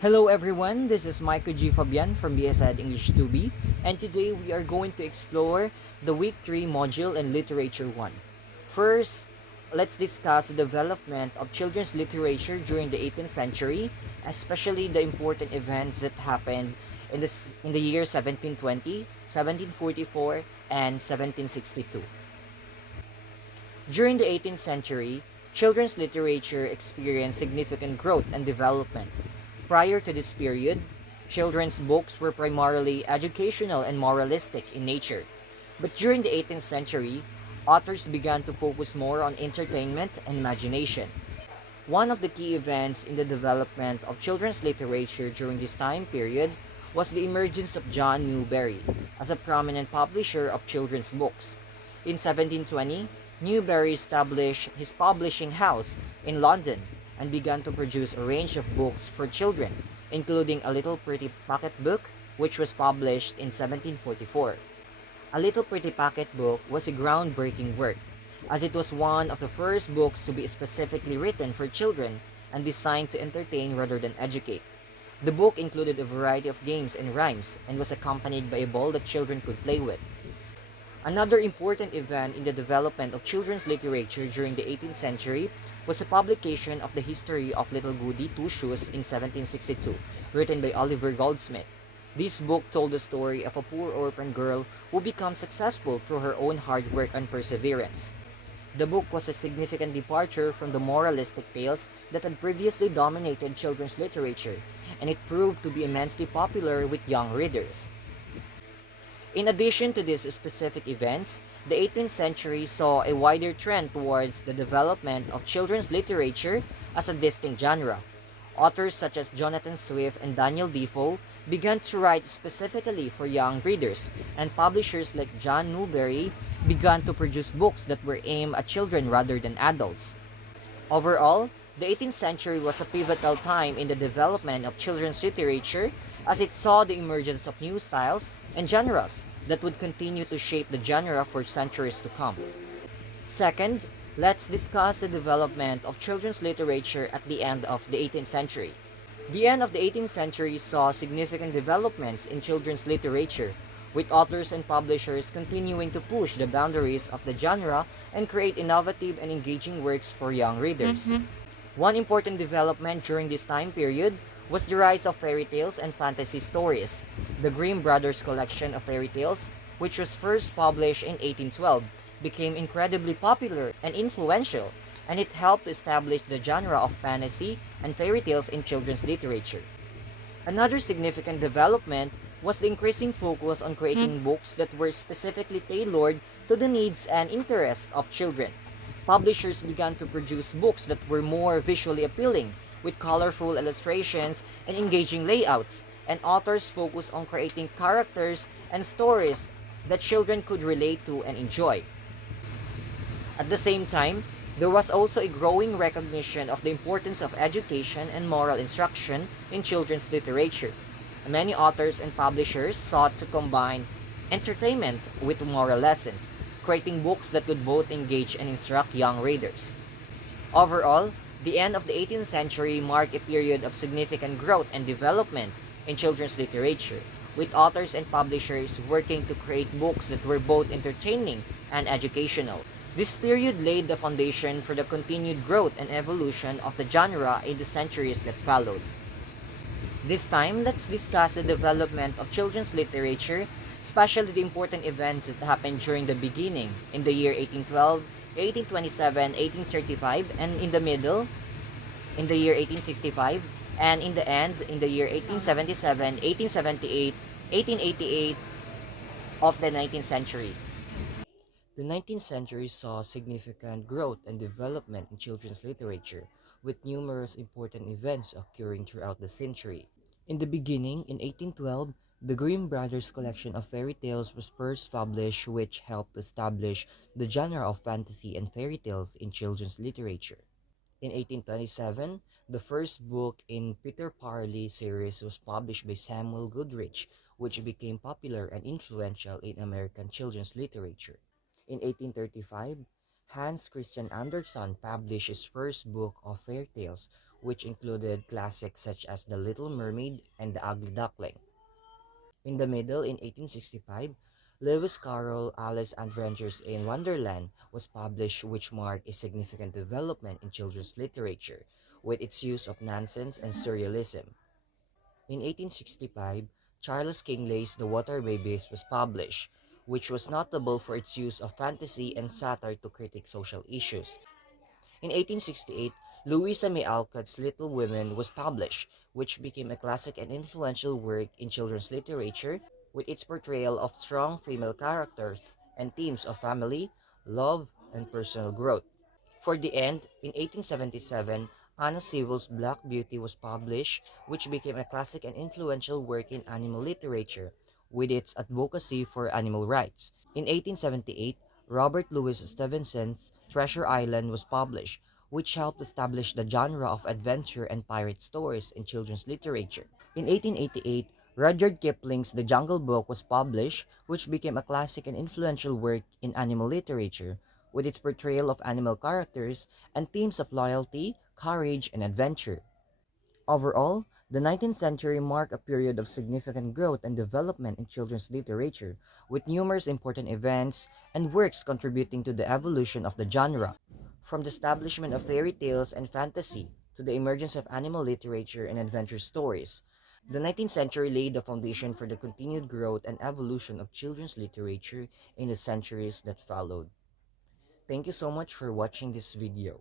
Hello everyone, this is Michael G. Fabian from BSED English 2B, and today we are going to explore the Week 3 module in Literature 1. First, let's discuss the development of children's literature during the 18th century, especially the important events that happened in the year 1720, 1744, and 1762. During the 18th century, children's literature experienced significant growth and development. Prior to this period, children's books were primarily educational and moralistic in nature. But during the 18th century, authors began to focus more on entertainment and imagination. One of the key events in the development of children's literature during this time period was the emergence of John Newbery as a prominent publisher of children's books. In 1720, Newbery established his publishing house in London and began to produce a range of books for children, including A Little Pretty Pocket Book, which was published in 1744. A Little Pretty Pocket Book was a groundbreaking work, as it was one of the first books to be specifically written for children and designed to entertain rather than educate. The book included a variety of games and rhymes and was accompanied by a ball that children could play with. Another important event in the development of children's literature during the 18th century was the publication of the History of Little Goody Two Shoes in 1762, written by Oliver Goldsmith. This book told the story of a poor orphan girl who becomes successful through her own hard work and perseverance. The book was a significant departure from the moralistic tales that had previously dominated children's literature, and it proved to be immensely popular with young readers. In addition to these specific events, the 18th century saw a wider trend towards the development of children's literature as a distinct genre. Authors such as Jonathan Swift and Daniel Defoe began to write specifically for young readers, and publishers like John Newbery began to produce books that were aimed at children rather than adults. Overall, the 18th century was a pivotal time in the development of children's literature as it saw the emergence of new styles and genres that would continue to shape the genre for centuries to come. Second, let's discuss the development of children's literature at the end of the 18th century. The end of the 18th century saw significant developments in children's literature, with authors and publishers continuing to push the boundaries of the genre and create innovative and engaging works for young readers. One important development during this time period was the rise of fairy tales and fantasy stories. The Grimm Brothers collection of fairy tales, which was first published in 1812, became incredibly popular and influential, and it helped to establish the genre of fantasy and fairy tales in children's literature. Another significant development was the increasing focus on creating books that were specifically tailored to the needs and interests of children. Publishers began to produce books that were more visually appealing, with colorful illustrations and engaging layouts, and authors focused on creating characters and stories that children could relate to and enjoy. At the same time, there was also a growing recognition of the importance of education and moral instruction in children's literature. Many authors and publishers sought to combine entertainment with moral lessons, creating books that could both engage and instruct young readers. Overall, the end of the 18th century marked a period of significant growth and development in children's literature, with authors and publishers working to create books that were both entertaining and educational. This period laid the foundation for the continued growth and evolution of the genre in the centuries that followed. This time, let's discuss the development of children's literature, especially the important events that happened during the beginning, in the year 1812, 1827, 1835, and in the middle, in the year 1865, and in the end, in the year 1877, 1878, 1888 of the 19th century. The 19th century saw significant growth and development in children's literature, with numerous important events occurring throughout the century. In the beginning, in 1812, the Grimm Brothers collection of fairy tales was first published, which helped establish the genre of fantasy and fairy tales in children's literature. In 1827, the first book in Peter Parley series was published by Samuel Goodrich, which became popular and influential in American children's literature. In 1835, Hans Christian Andersen published his first book of fairy tales, which included classics such as The Little Mermaid and The Ugly Duckling. In the middle, in 1865, Lewis Carroll Alice Adventures in Wonderland was published, which marked a significant development in children's literature with its use of nonsense and surrealism. In 1865, Charles Kingsley's The Water Babies was published, which was notable for its use of fantasy and satire to critique social issues. In 1868, Louisa May Alcott's Little Women was published, which became a classic and influential work in children's literature with its portrayal of strong female characters and themes of family, love, and personal growth. For the End, in 1877, Anna Sewell's Black Beauty was published, which became a classic and influential work in animal literature with its advocacy for animal rights. In 1878, Robert Louis Stevenson's Treasure Island was published, which helped establish the genre of adventure and pirate stories in children's literature. In 1888, Rudyard Kipling's The Jungle Book was published, which became a classic and influential work in animal literature, with its portrayal of animal characters and themes of loyalty, courage, and adventure. Overall, the 19th century marked a period of significant growth and development in children's literature, with numerous important events and works contributing to the evolution of the genre. From the establishment of fairy tales and fantasy to the emergence of animal literature and adventure stories, the 19th century laid the foundation for the continued growth and evolution of children's literature in the centuries that followed. Thank you so much for watching this video.